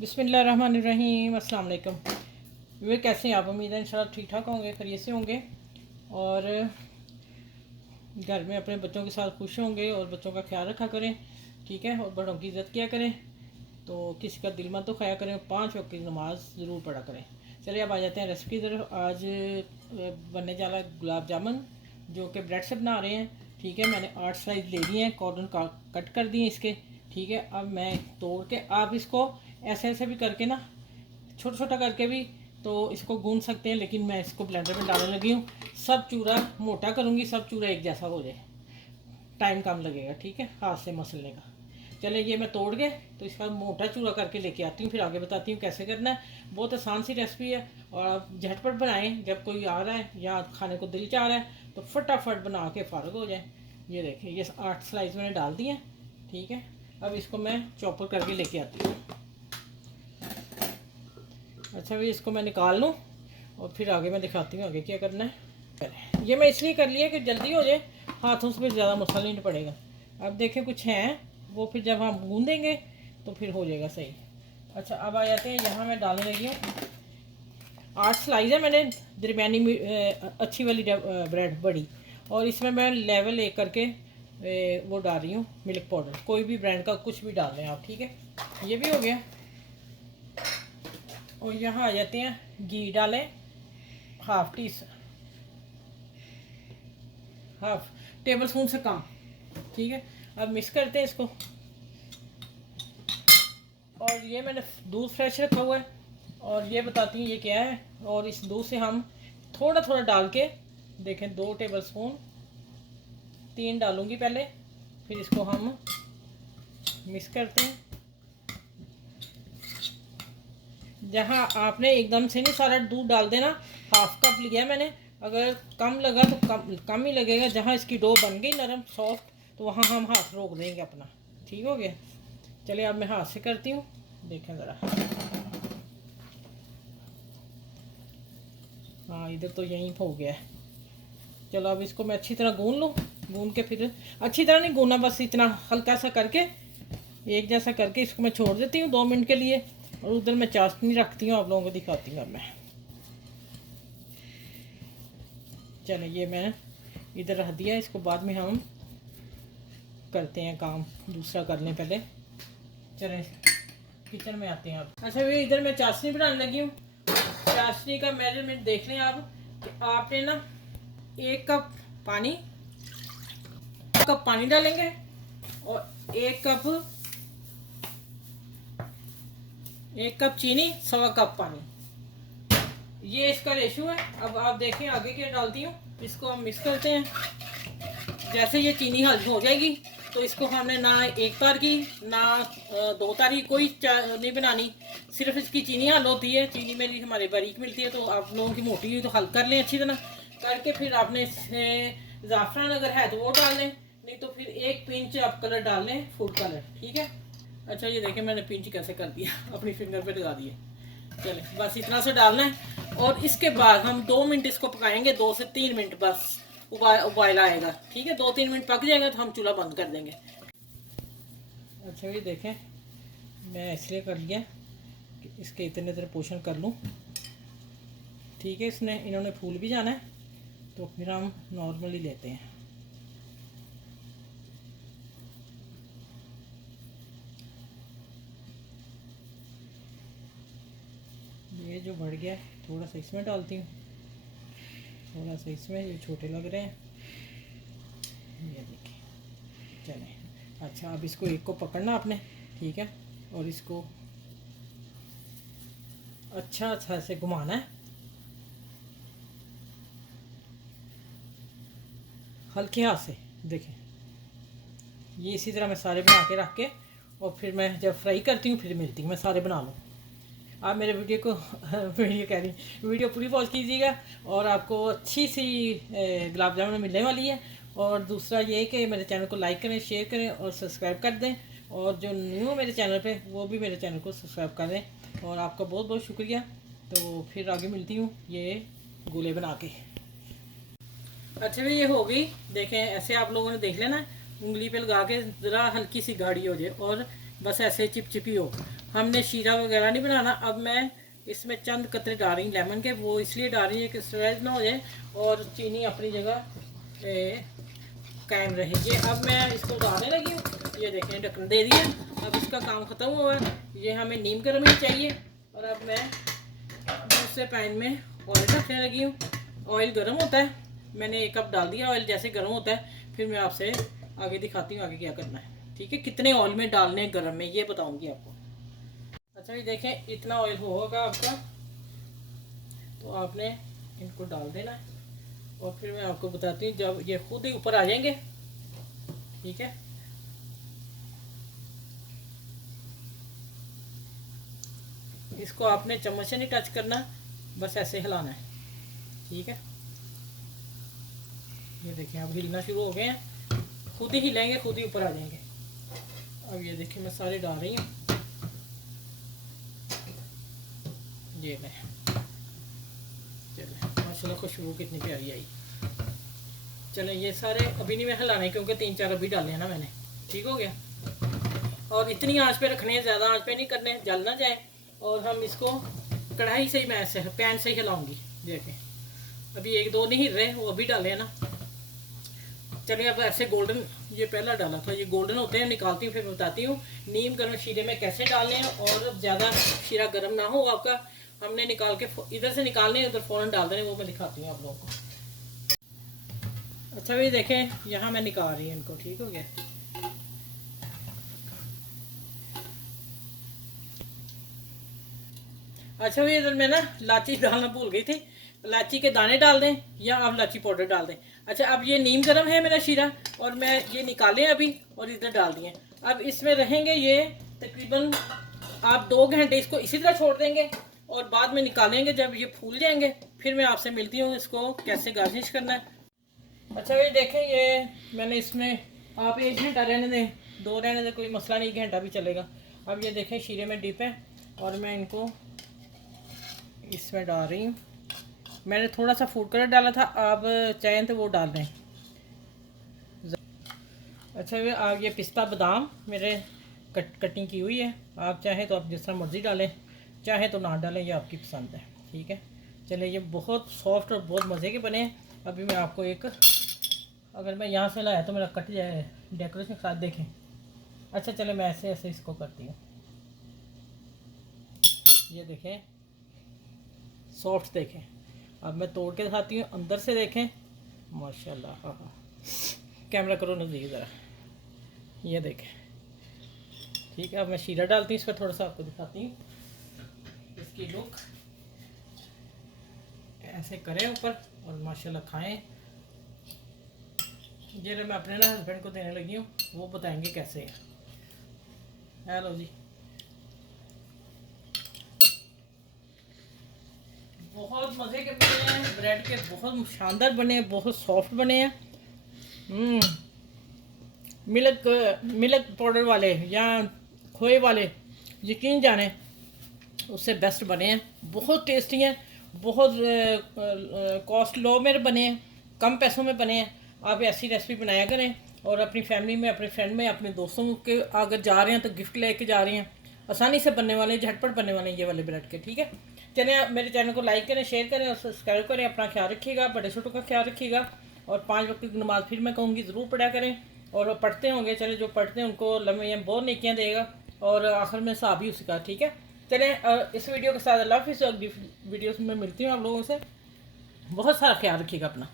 बिस्मिल्लाहिर्रहमानिर्रहीम, अस्सलाम वालेकुम। वे कैसे हैं आप? उम्मीद है इंशाल्लाह ठीक ठाक होंगे, खैरियत से होंगे और घर में अपने बच्चों के साथ खुश होंगे और बच्चों का ख्याल रखा करें, ठीक है, और बड़ों की इज़्ज़त किया करें। तो किसी का दिल मत दुखाया करें, 5 वक्त की नमाज ज़रूर पढ़ा करें। चलिए अब आ जाते हैं रेसिपी की तरफ। आज बनने जा रहा है गुलाब जामुन, जो कि ब्रेड से बना रहे हैं, ठीक है। मैंने 8 स्लाइस ले लिए हैं, कॉर्नर का कट कर दिए इसके, ठीक है। अब मैं तोड़ के, आप इसको ऐसे ऐसे भी करके ना, छोटा छोटा करके भी तो इसको गूंद सकते हैं, लेकिन मैं इसको ब्लेंडर में डालने लगी हूँ। सब चूरा मोटा करूँगी, सब चूरा एक जैसा हो जाए, टाइम कम लगेगा, ठीक है, हाथ से मसलने का। चले ये मैं तोड़ के तो इसका मोटा चूरा करके लेके आती हूँ, फिर आगे बताती हूँ कैसे करना है। बहुत आसान सी रेसिपी है और आप झटपट बनाएं, जब कोई आ रहा है या खाने को दिल चाह रहा है तो फटाफट बना के फ़ारग हो जाए। ये देखिए, ये 8 स्लाइस मैंने डाल दिए, ठीक है। अब इसको मैं चॉपर करके लेके आती हूँ। अच्छा भाई, इसको मैं निकाल लूँ और फिर आगे मैं दिखाती हूँ आगे क्या करना है। ये मैं इसलिए कर लिया कि जल्दी हो जाए, हाथों से फिर ज़्यादा मसाला नहीं पड़ेगा। अब देखें कुछ हैं, वो फिर जब हम गूंदेंगे तो फिर हो जाएगा सही। अच्छा अब आ जाते हैं, यहाँ मैं डालने लगी हूँ 8 स्लाइस है मैंने, दरमियानी अच्छी वाली ब्रेड बड़ी, और इसमें मैं लेवल एक करके वो डाल रही हूँ मिल्क पाउडर। कोई भी ब्रांड का कुछ भी डाल लें आप, ठीक है। ये भी हो गया। और यहाँ आ जाते हैं, घी डालें हाफ टेबल स्पून से कम, ठीक है। अब मिक्स करते हैं इसको। और ये मैंने दूध फ्रेश रखा हुआ है, और ये बताती हूँ ये क्या है। और इस दूध से हम थोड़ा थोड़ा डाल के देखें, 2 टेबल स्पून, 3 डालूंगी पहले, फिर इसको हम मिक्स करते हैं। जहाँ आपने एकदम से नहीं सारा दूध डाल देना, हाफ कप लिया मैंने, अगर कम लगा तो कम ही लगेगा। जहाँ इसकी डो बन गई नरम सॉफ्ट, तो वहाँ हम हाथ रोक देंगे अपना, ठीक हो गया। चलिए अब मैं हाथ से करती हूँ, देखें ज़रा। हाँ, इधर तो यहीं हो गया है। चलो अब इसको मैं अच्छी तरह गूंद लूँ, गूंद के फिर अच्छी तरह नहीं गूंदना, बस इतना हल्का सा करके एक जैसा करके इसको मैं छोड़ देती हूँ 2 मिनट के लिए। और उधर मैं चाशनी रखती हूँ, आप लोगों को दिखाती हूँ अब मैं। चलो ये मैं इधर रख दिया, इसको बाद में हम करते हैं काम दूसरा करने पहले। चलें किचन में आते हैं अब। अच्छा भैया, इधर मैं चाशनी बनाने लगी हूँ। चाशनी का मेजरमेंट देख लें आप, कि आपने ना 1 कप पानी डालेंगे और 1 कप चीनी, 1.25 कप पानी, ये इसका रेशो है। अब आप देखें आगे क्या डालती हूँ। इसको हम मिक्स करते हैं। जैसे ये चीनी हल्दी हो जाएगी तो इसको हमने ना 1 तार की ना 2 तारी कोई नहीं बनानी, सिर्फ इसकी चीनी हल होती है। चीनी मेरी हमारे बारीक मिलती है, तो आप लोगों की मोटी हुई तो हल कर लें अच्छी तरह करके। फिर आपने इसमें ज़ाफ़रान अगर है तो वो डाल लें, नहीं तो फिर 1 पिंच आप कलर डाल लें, फूड कलर, ठीक है। अच्छा ये देखें मैंने पिंच कैसे कर दिया, अपनी फिंगर पे लगा दिए। चले बस इतना सा डालना है, और इसके बाद हम 2 मिनट इसको पकाएंगे, 2 से 3 मिनट बस। उबाल आएगा, ठीक है, 2-3 मिनट पक जाएगा तो हम चूल्हा बंद कर देंगे। अच्छा ये देखें, मैं इसलिए कर लिया कि इसके इतने तरह पोषण कर लूँ, ठीक है। इन्होंने फूल भी जाना है, तो फिर हम नॉर्मली लेते हैं। ये जो बढ़ गया है थोड़ा सा इसमें डालती हूँ, थोड़ा सा इसमें, ये छोटे लग रहे हैं, ये देखिए। चलें अच्छा, अब इसको एक को पकड़ना आपने, ठीक है, और इसको अच्छा से घुमाना है, हल्के हाथ से। देखें ये इसी तरह मैं सारे बना के रख के, और फिर मैं जब फ्राई करती हूँ फिर मिलती हूँ, मैं सारे बना लूँ। आप मेरे वीडियो को वीडियो पूरी वॉच कीजिएगा, और आपको अच्छी सी गुलाब जामुन मिलने वाली है। और दूसरा ये कि मेरे चैनल को लाइक करें, शेयर करें और सब्सक्राइब कर दें, और जो न्यू है मेरे चैनल पे वो भी मेरे चैनल को सब्सक्राइब कर दें। और आपका बहुत बहुत शुक्रिया। तो फिर आगे मिलती हूँ ये गोले बना के। अच्छा भाई, ये हो गई, देखें ऐसे आप लोगों ने देख लेना, उंगली पे लगा के ज़रा हल्की सी गाढ़ी हो जाए। और बस ऐसे चिपचिपी हो। हमने शीरा वगैरह नहीं बनाना। अब मैं इसमें चंद कतरे डाल रही हूँ लेमन के, वो इसलिए डाल रही है कि स्वेज ना हो जाए और चीनी अपनी जगह कायम रहेगी। अब मैं इसको उतारने लगी हूँ। ये देखें ढक्कन दे दिया, अब इसका काम ख़त्म हुआ है। ये हमें नीम गर्म ही चाहिए। और अब मैं दूसरे पैन में ऑयल रखने लगी हूँ। ऑयल गर्म होता है, मैंने 1 कप डाल दिया। ऑयल जैसे गर्म होता है फिर मैं आपसे आगे दिखाती हूँ आगे क्या करना है, ठीक है। कितने ऑयल में डालने हैं गर्म में ये बताऊँगी आपको। अच्छा ये देखें इतना ऑयल होगा आपका, तो आपने इनको डाल देना है और फिर मैं आपको बताती हूँ जब ये खुद ही ऊपर आ जाएंगे, ठीक है। इसको आपने चम्मच से नहीं टच करना, बस ऐसे हिलाना है, ठीक है। ये देखें अब हिलना शुरू हो गए हैं, खुद ही हिलेंगे, खुद ही ऊपर आ जाएंगे। अब ये देखें मैं सारे डाल रही हूँ। ये मैं चले माशाल्लाह खुशबू कितनी प्यारी आई। चलें ये सारे अभी नहीं मैं हिलाने क्योंकि 3-4 अभी डाले हैं ना मैंने, ठीक हो गया। और इतनी आंच पे रखने हैं, ज़्यादा आंच पे नहीं करने, जल ना जाए। और हम इसको कढ़ाई से ही मैं ऐसे पैन से ही हिलाऊंगी। देखें अभी 1-2 नहीं हिल रहे, वो अभी डाले हैं ना। चलिए अब ऐसे गोल्डन, ये पहला डाला था, ये गोल्डन होते हैं, निकालती हूँ फिर बताती हूँ नीम गर्म शीरे में कैसे डालने हैं। और ज़्यादा शीरा गर्म ना हो आपका, हमने निकाल के इधर से निकालने उधर फ़ौरन डाल देने, वो मैं दिखाती हूँ आप लोगों को। अच्छा भी देखें यहाँ मैं निकाल रही हूँ इनको, ठीक हो गया। अच्छा भी इधर मैं ना इलायची डालना भूल गई थी, इलायची के दाने डाल दें या आप इलायची पाउडर डाल दें। अच्छा अब ये नीम गर्म है मेरा शीरा और मैं ये निकालें अभी और इधर डाल दिए। अब इसमें रहेंगे ये तकरीबन आप 2 घंटे इसको इसी तरह छोड़ देंगे और बाद में निकालेंगे जब ये फूल जाएंगे, फिर मैं आपसे मिलती हूँ इसको कैसे गार्निश करना है। अच्छा ये देखें ये मैंने इसमें आप 1 घंटा रहने दें, 2 रहने दें, कोई मसला नहीं, 1 घंटा भी चलेगा। अब ये देखें शीरे में डिप है और मैं इनको इसमें डाल रही हूँ। मैंने थोड़ा सा फूड कलर डाला था, आप चाहें तो वो डाल दें। अच्छा ये पिस्ता बादाम मेरे कटिंग की हुई है, आप चाहें तो आप जिस तरह मर्ज़ी डालें, चाहे तो ना डालें, ये आपकी पसंद है, ठीक है। चलिए ये बहुत सॉफ्ट और बहुत मज़े के बने हैं। अभी मैं आपको एक, अगर मैं यहाँ से लाया तो मेरा कट जाए डेकोरेशन के साथ, देखें। अच्छा चले मैं ऐसे ऐसे इसको करती हूँ, ये देखें सॉफ्ट देखें। अब मैं तोड़ के दिखाती हूँ, अंदर से देखें माशाल्लाह। हाँ हाँ कैमरा करो नज़दीक ज़रा, ये देखें, ठीक है। अब मैं शीरा डालती हूँ इस पर, थोड़ा सा आपको दिखाती हूँ इसकी लुक। ऐसे करें ऊपर और माशाल्लाह खाएं। ये मैं अपने ना हस्बैंड को देने लगी हूँ, वो बताएंगे कैसे है। हेलो जी, बहुत मज़े के बने हैं, ब्रेड के बहुत शानदार बने हैं, बहुत सॉफ्ट बने हैं। मिल्क पाउडर वाले या खोए वाले यकीन जाने उससे बेस्ट बने हैं, बहुत टेस्टी हैं, बहुत कॉस्ट लो में बने हैं, कम पैसों में बने हैं। आप ऐसी रेसिपी बनाया करें और अपनी फैमिली में, अपने फ्रेंड में, अपने दोस्तों के अगर जा रहे हैं तो गिफ्ट लेके जा रही हैं, आसानी से बनने वाले, झटपट बनने वाले ये वाले ब्रेड के, ठीक है। चलिए मेरे चैनल को लाइक करें, शेयर करें और सब्सक्राइब करें। अपना ख्याल रखिएगा, बड़े छोटों का ख्याल रखिएगा और 5 वक्त की नमाज़ फिर मैं कहूँगी ज़रूर पढ़ा करें। और पढ़ते होंगे, चले जो पढ़ते हैं उनको लम्बे बहुत नेकियां देगा और आखिर में हिसाब भी उसका, ठीक है। चलें इस वीडियो के साथ अल्लाह हाफ़िज़, वीडियोस में मिलती हूँ आप लोगों से। बहुत सारा ख्याल रखिएगा अपना।